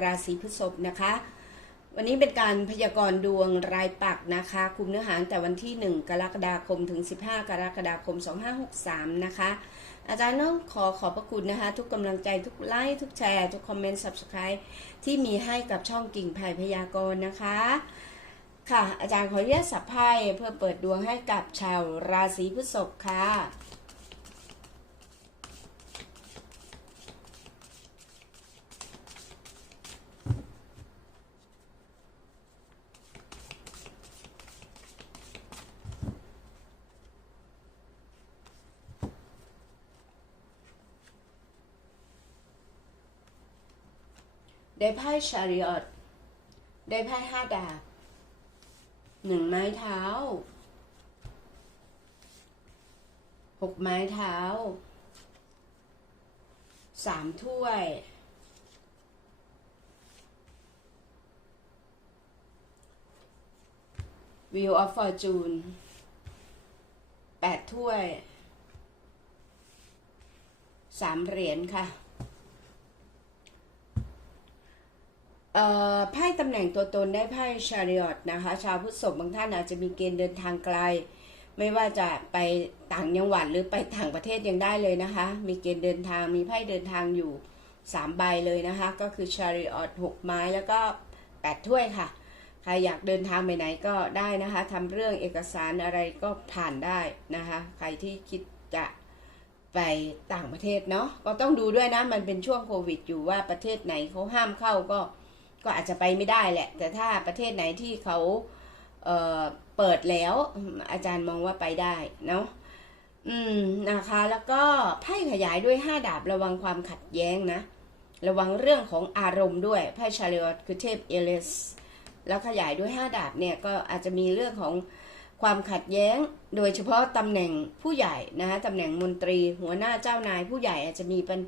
ราศีพฤษภนะคะ วันนี้เป็นการพยากรณ์ดวงรายปักนะคะ คุมเนื้อหาตั้งแต่วันที่ 1 กรกฎาคมถึง 15 กรกฎาคม 2563 นะคะ อาจารย์ต้องขอขอบพระคุณนะคะ ทุกกำลังใจทุกไลค์ทุกแชร์ทุกคอมเมนต์ subscribe ที่มีให้กับช่องกิ่งไผ่พยากรณ์นะคะค่ะ อาจารย์ขออนุญาตสับไพ่เพื่อเปิดดวงให้กับชาวราศีพฤษภค่ะ ได้ไพ่ชาริออตได้ไพ่ห้าดาบหนึ่งไม้เท้าหกไม้เท้าสามถ้วยวิวออฟฟอร์จูนแปดถ้วยสามเหรียญค่ะ เอ่อ ไพ่ตำแหน่งตัวตนได้ไพ่ชาริอตนะคะ ชาวพุทธศพบางท่านอาจจะมีเกณฑ์เดินทางไกล ไม่ว่าจะไปต่างจังหวัดหรือไปต่างประเทศยังได้เลยนะคะ มีเกณฑ์เดินทางมีไพ่เดินทางอยู่สามใบเลยนะคะ ก็คือชาริออตหกไม้แล้วก็แปดถ้วยค่ะ ใครอยากเดินทางไปไหนก็ได้นะคะทำเรื่องเอกสารอะไรก็ผ่านได้นะคะ ใครที่คิดจะไปต่างประเทศเนาะก็ต้องดูด้วยนะมันเป็นช่วงโควิดอยู่ว่าประเทศไหนเขาห้ามเข้าก็ ก็อาจจะไปไม่ได้แหละ แต่ถ้าประเทศไหนที่เขาเเปิดแล้ว อาจารย์มองว่าไปได้เนาะอืมนะคะ แล้วก็ไพ่ขยายด้วยห้าดาบระวังความขัดแย้งนะ ระวังเรื่องของอารมณ์ด้วยไพ่ชาเลวคือเทพเอเลสแล้วขยายด้วยห้าดาบเนี่ยก็อาจจะมีเรื่องของความขัดแย้ง โดยเฉพาะตำแหน่งผู้ใหญ่นะคะตำแหน่งมนตรี หัวหน้าเจ้านายผู้ใหญ่อาจจะมีปัญ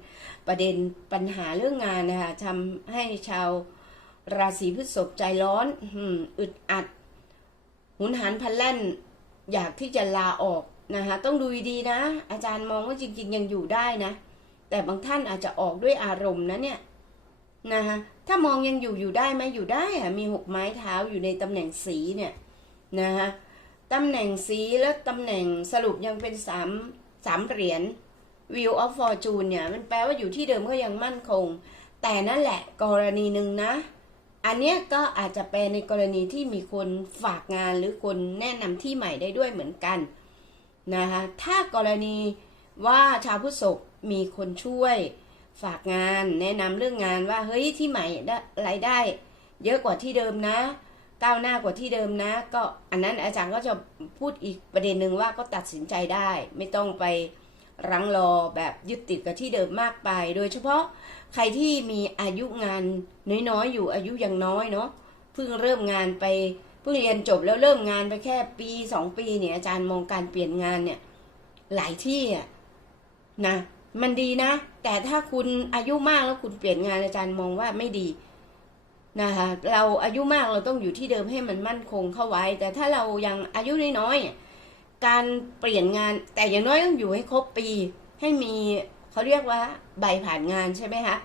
ประเด็นปัญหาเรื่องงานนะคะทำให้ชาว ราศีพฤษภใจร้อนอึดอัด หุนหันพลันแล่น อยากที่จะลาออกนะคะต้องดูดีนะ อาจารย์มองว่าจริง ๆ ยังอยู่ได้นะ แต่บางท่านอาจจะออกด้วยอารมณ์นะเนี่ยนะคะถ้ามองยังอยู่อยู่ได้ไหมอยู่ได้อะมีหกไม้เท้าอยู่ในตำแหน่งสีเนี่ยนะคะตำแหน่งสีและตำแหน่งสรุปยังเป็นสามสามเหรียญ Wheel of Fortune เนี่ย มันแปลว่าอยู่ที่เดิมก็ยังมั่นคง แต่นั่นแหละกรณีหนึ่งนะ อันเนี้ยก็อาจจะเป็นในกรณีที่มีคนฝากงานหรือคนแนะนำที่ใหม่ได้ด้วยเหมือนกันนะคะถ้ากรณีว่าชาวพุทธศกมีคนช่วยฝากงานแนะนำเรื่องงานว่าเฮ้ยที่ใหม่ได้รายได้ เยอะกว่าที่เดิมนะ ก้าวหน้ากว่าที่เดิมนะ ก็อันนั้นอาจารย์ก็จะพูดอีกประเด็นหนึ่งว่าก็ตัดสินใจได้ ไม่ต้องไป รั้งรอแบบยึดติดกับที่เดิมมากไป โดยเฉพาะใครที่มีอายุงานน้อยๆอยู่อายุยังน้อยเนาะเพิ่งเริ่มงานไปเพิ่งเรียนจบแล้วเริ่มงานไปแค่ปีสองปีเนี่ยอาจารย์มองการเปลี่ยนงานเนี่ยหลายที่อะนะมันดีนะ แต่ถ้าคุณอายุมากแล้วคุณเปลี่ยนงานอาจารย์มองว่าไม่ดีนะคะเราอายุมากเราต้องอยู่ที่เดิมให้มันมั่นคงเข้าไว้ แต่ถ้าเรายังอายุน้อยๆ การเปลี่ยนงานแต่อย่างน้อยต้องอยู่ให้ครบปี ให้มีเขาเรียกว่าใบผ่านงานใช่ไหมคะ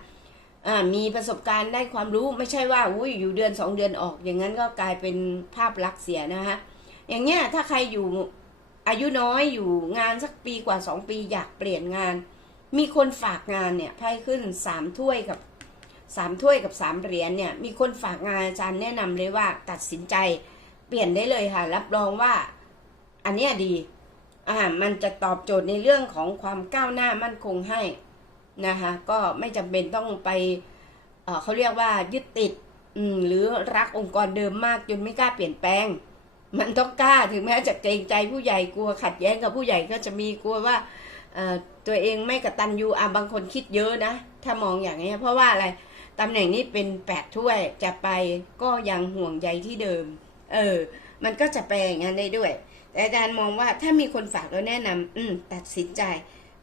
มีประสบการณ์ได้ความรู้ไม่ใช่ว่าอุ้ยอยู่เดือนสองเดือนออก อย่างนั้นก็กลายเป็นภาพลักษณ์เสียนะคะอย่างเงี้ยถ้าใครอยู่อายุน้อยอยู่งานสักปีกว่าสองปีอยากเปลี่ยนงาน มีคนฝากงานเนี่ยไพ่ขึ้นสามถ้วยกับสามถ้วยกับสามเหรียญเนี่ยมีคนฝากงานอาจารย์แนะนำเลยว่าตัดสินใจเปลี่ยนได้เลยค่ะ รับรองว่า อันนี้ดี อ่า มันจะตอบโจทย์ในเรื่องของความก้าวหน้ามั่นคงให้นะคะ ก็ไม่จำเป็นต้องไปเเขาเรียกว่ายึดติด อืม หรือรักองค์กรเดิมมากจนไม่กล้าเปลี่ยนแปลง มันต้องกล้าถึงแม้จะเกรงใจผู้ใหญ่กลัวขัดแย้งกับผู้ใหญ่ก็จะมีกลัวว่าตัวเองไม่กระตันยูอะบางคนคิดเยอะนะ ถ้ามองอย่างนี้เพราะว่าอะไรตำแหน่งนี้เป็นแปดถ้วยจะไปก็ยังห่วงใยที่เดิม เออ มันก็จะแปลงานได้ด้วย แต่อาจารย์มองว่าถ้ามีคนฝากแล้วแนะนำอืมตัดสินใจ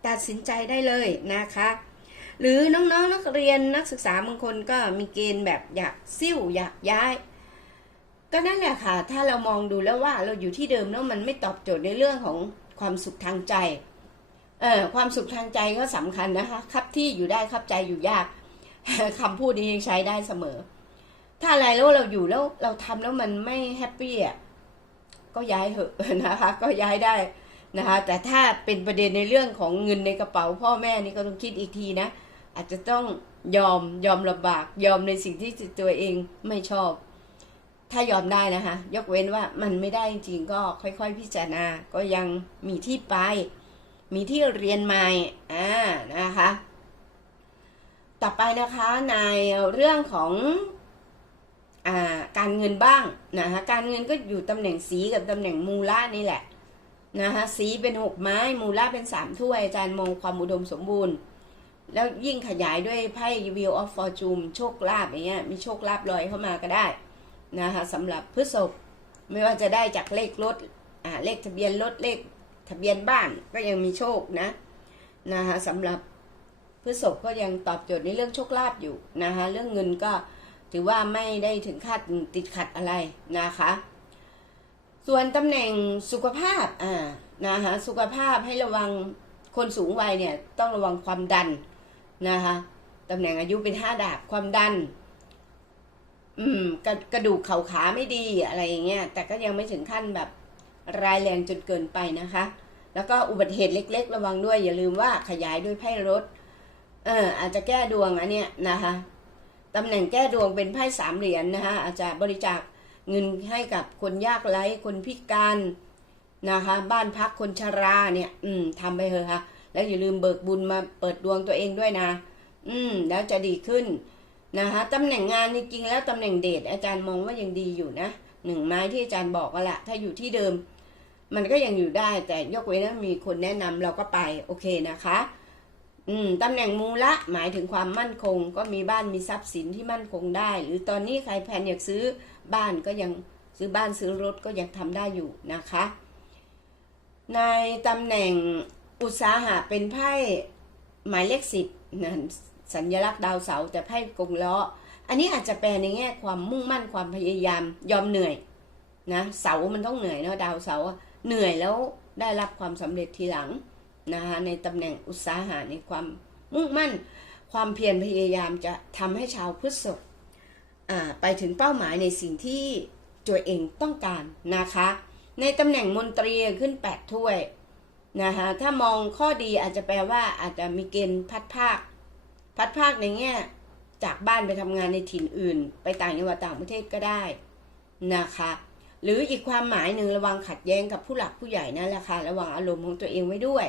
ตัดสินใจได้เลยนะคะ หรือน้องๆนนักเรียนนักศึกษาบางคนก็มีเกณฑ์แบบอยากซิ่วอยากย้าย ก็นั่นแหละค่ะ ถ้าเรามองดูแล้วว่าเราอยู่ที่เดิมเนาะมันไม่ตอบโจทย์ในเรื่องของความสุขทางใจเออความสุขทางใจก็สำคัญนะคะครับที่อยู่ได้ครับใจอยู่ยากคำพูดนี้ยังใช้ได้เสมอ ถ้าอะไรแล้วเราอยู่แล้วเราทำแล้วมันไม่แฮปปี้อะ ก็ย้ายเหอะนะคะ ก็ย้ายได้นะคะ แต่ถ้าเป็นประเด็นในเรื่องของเงินในกระเป๋าพ่อแม่นี่ก็ต้องคิดอีกทีนะ อาจจะต้องยอมยอมลำบากยอมในสิ่งที่ตัวเองไม่ชอบ ถ้ายอมได้นะคะ ยกเว้นว่ามันไม่ได้จริงก็ค่อยๆ พิจารณาก็ยังมีที่ไป มีที่เรียนใหม่อ่านะคะ ต่อไปนะคะในเรื่องของ การเงินบ้างนะคะการเงินก็อยู่ตำแหน่งสีกับตำแหน่งมูละนี่แหละนะคะสีเป็นหกไม้มูละเป็นสามถ้วยอาจารย์มองความอุดมสมบูรณ์ แล้วยิ่งขยายด้วยไพ่ Wheel of Fortune โชคลาภอย่างเงี้ยมีโชคลาภลอยเข้ามาก็ได้นะคะสำหรับพฤษภไม่ว่าจะได้จากเลขรถอ่าเลขทะเบียนรถเลขทะเบียนบ้านก็ยังมีโชคนะนะคะสำหรับพฤษภก็ยังตอบโจทย์ในเรื่องโชคลาภอยู่นะคะเรื่องเงินก็ ถือว่าไม่ได้ถึงขั้นติดขัดอะไรนะคะ ส่วนตำแหน่งสุขภาพอ่านะคะสุขภาพให้ระวังคนสูงวัยเนี่ยต้องระวังความดันนะคะตำแหน่งอายุเป็นห้าดาบความดัน อืมกระกระดูกเข่าขาไม่ดีอะไรอย่างเงี้ยแต่ก็ยังไม่ถึงขั้นแบบรายแรงจนเกินไปนะคะ แล้วก็อุบัติเหตุเล็ก ๆ ระวังด้วย อย่าลืมว่าขยายด้วยไพ่รถ เอออาจจะแก้ดวงอันเนี้ยนะคะ ตำแหน่งแก้ดวงเป็นไพ่สามเหรียญนนะคะอาจจะบริจาคเงินให้กับคนยากไร้คนพิการนะคะ บ้านพักคนชราเนี่ย อืมทำไปเถอะค่ะ แล้วอย่าลืมเบิกบุญมาเปิดดวงตัวเองด้วยนะ อืม แล้วจะดีขึ้นนะคะตำแหน่งงานจริงๆแล้วตำแหน่งเดทอาจารย์มองว่ายังดีอยู่นะหนึ่งไม้ที่อาจารย์บอกก็แหละถ้าอยู่ที่เดิม มันก็ยังอยู่ได้แต่ยกเว้นว่ามีคนแนะนำเราก็ไปโอเคนะคะ อืมตำแหน่งมูละหมายถึงความมั่นคง ก็มีบ้านมีทรัพย์สินที่มั่นคงได้ หรือตอนนี้ใครแพนอยากซื้อบ้านก็ยังซื้อบ้านซื้อรถก็ยังทำได้อยู่นะคะ ในตำแหน่งอุตสาหะเป็นไพ่หมายเลขสิบนะสัญลักษณ์ดาวเสาแต่ไพ่กงล้ออันนี้อาจจะแปลในแง่ความมุ่งมั่นความพยายามยอมเหนื่อยนะเสามันต้องเหนื่อยเนาะดาวเสาเหนื่อยแล้วได้รับความสำเร็จทีหลัง นะคะในตำแหน่งอุตสาหะในความมุ่งมั่น ความเพียรพยายามจะทำให้ชาวพฤษภอ่าไปถึงเป้าหมายในสิ่งที่ตัวเองต้องการนะคะ ในตำแหน่งมนตรีขึ้น 8 ถ้วยนะคะถ้ามองข้อดีอาจจะแปลว่าอาจจะมีเกณฑ์พัดภาค พัดภาคในแง่จากบ้านไปทำงานในถิ่นอื่น ไปต่างจังหวัดต่างประเทศก็ได้นะคะ หรืออีกความหมายหนึ่งระวังขัดแย้งกับผู้หลักผู้ใหญ่นั่นแหละค่ะระวังอารมณ์ของตัวเองไว้ด้วย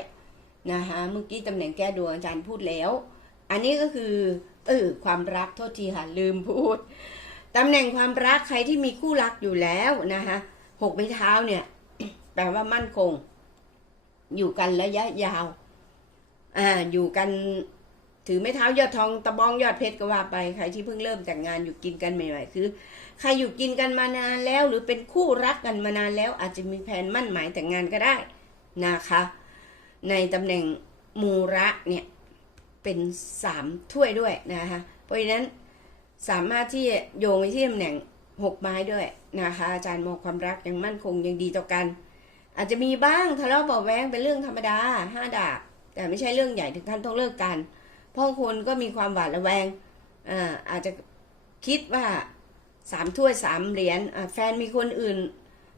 นะคะเมื่อกี้ตำแหน่งแก้ดวงอาจารย์พูดแล้ว อันนี้ก็คือเออความรักโทษทีค่ะลืมพูดตำแหน่งความรักใครที่มีคู่รักอยู่แล้วนะคะหกไม้เท้าเนี่ย แปลว่ามั่นคง อยู่กันระยะยาวอ่าอยู่กันถือไม้เท้ายอดทองตะบองยอดเพชรก็ว่าไปใครที่เพิ่งเริ่มแต่งงานอยู่กินกันใหม่ๆคือ ใครอยู่กินกันมานานแล้ว หรือเป็นคู่รักกันมานานแล้ว อาจจะมีแผนมั่นหมายแต่งงานก็ได้นะคะ ในตำแหน่งมูระเนี่ยเป็นสามถ้วยด้วยนะคะเพราะฉะนั้นสามารถที่โยงไปที่ตำแหน่งหกไม้ด้วยนะคะอาจารย์มองความรักยังมั่นคงยังดีต่อกัน อาจจะมีบ้างทะเลาะเบาแวงเป็นเรื่องธรรมดาห้าดาบแต่ไม่ใช่เรื่องใหญ่ถึงขั้นต้องเลิกกันพ่อคนก็มีความหวาดระแวงอาอาจจะคิดว่าสามถ้วยสามเหรียญแฟนมีคนอื่น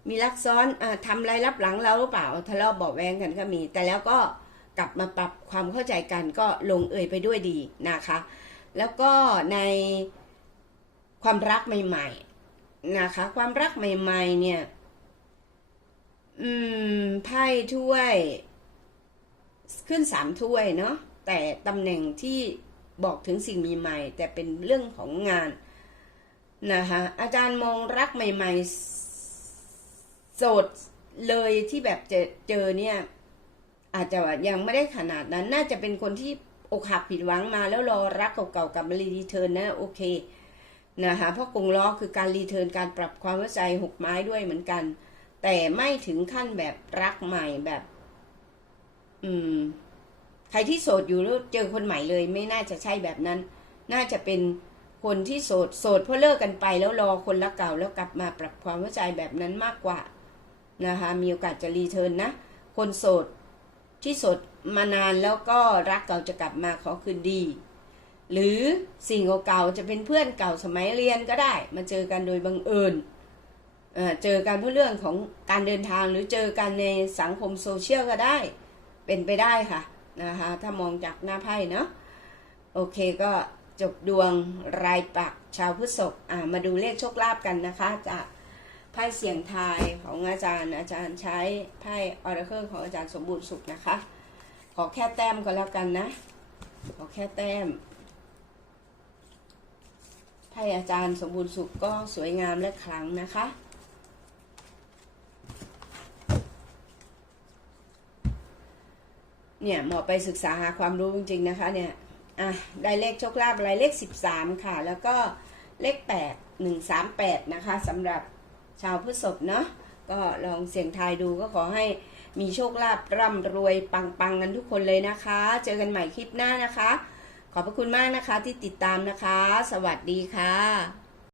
มีรักซ้อนอทำอะไรรับหลังเราหรือเปล่าทะเลาะเบาแวงกันก็มี แต่แล้วก็กลับมาปรับความเข้าใจกันก็ลงเอยไปด้วยดีนะคะ แล้วก็ในความรักใหม่ๆนะคะ ความรักใหม่ๆ เนี่ย อืมไพ่ถ้วย ขึ้นสามถ้วยเนาะแต่ตำแหน่งที่บอกถึงสิ่งมีใหม่ แต่เป็นเรื่องของงานนะคะอาจารย์มองรักใหม่ ๆ โสดเลยที่แบบเจอเจอเนี่ย อาจจะยังไม่ได้ขนาดนั้น น่าจะเป็นคนที่อกหักผิดหวังมาแล้วรอรักเก่าๆกับมารีเทิร์นนะโอเคนะคะเพราะกงล้อคือการรีเทิร์นการปรับความเข้าใจหกไม้ด้วยเหมือนกัน แต่ไม่ถึงขั้นแบบรักใหม่แบบ อืม ใครที่โสดอยู่แล้วเจอคนใหม่เลย ไม่น่าจะใช่แบบนั้น น่าจะเป็นคนที่โสดโสดเพราะเลิกกันไปแล้วรอคนรักเก่าแล้วกลับมาปรับความเข้าใจแบบนั้นมากกว่า นะคะมีโอกาสจะรีเทิร์นนะ คนโสดที่โสดมานานแล้วก็รักเก่าจะกลับมาขอคืนดี หรือสิ่งเก่าๆจะเป็นเพื่อนเก่าสมัยเรียนก็ได้ มาเจอกันโดยบังเอิญเจอกันเพราะเรื่องของการเดินทางหรือเจอกันในสังคมโซเชียลก็ได้ เป็นไปได้ค่ะนะคะถ้ามองจากหน้าไพ่เนาะโอเคก็จบดวงรายปักชาวพฤษภมาดูเลขโชคลาภกันนะคะจาก ไพ่เสียงทายของอาจารย์ อาจารย์ใช้ไพ่ออร์เคิลของอาจารย์สมบูรณ์สุขนะคะ ขอแค่แต้มก็แล้วกันนะ ขอแค่แต้มไพ่อาจารย์สมบูรณ์สุขก็สวยงามและขลังนะคะ เนี่ยหมอไปศึกษาหาความรู้จริงๆนะคะเนี่ยอะได้เลขโชคลาภอะไรเลข 13 ค่ะ แล้วก็เลข 8 138 นะคะสำหรับ ชาวพฤษภเนาะก็ลองเสี่ยงทายดูก็ขอให้มีโชคลาภร่ำรวยปังๆกันทุกคนเลยนะคะ เจอกันใหม่คลิปหน้านะคะ ขอบพระคุณมากนะคะที่ติดตามนะคะ สวัสดีค่ะ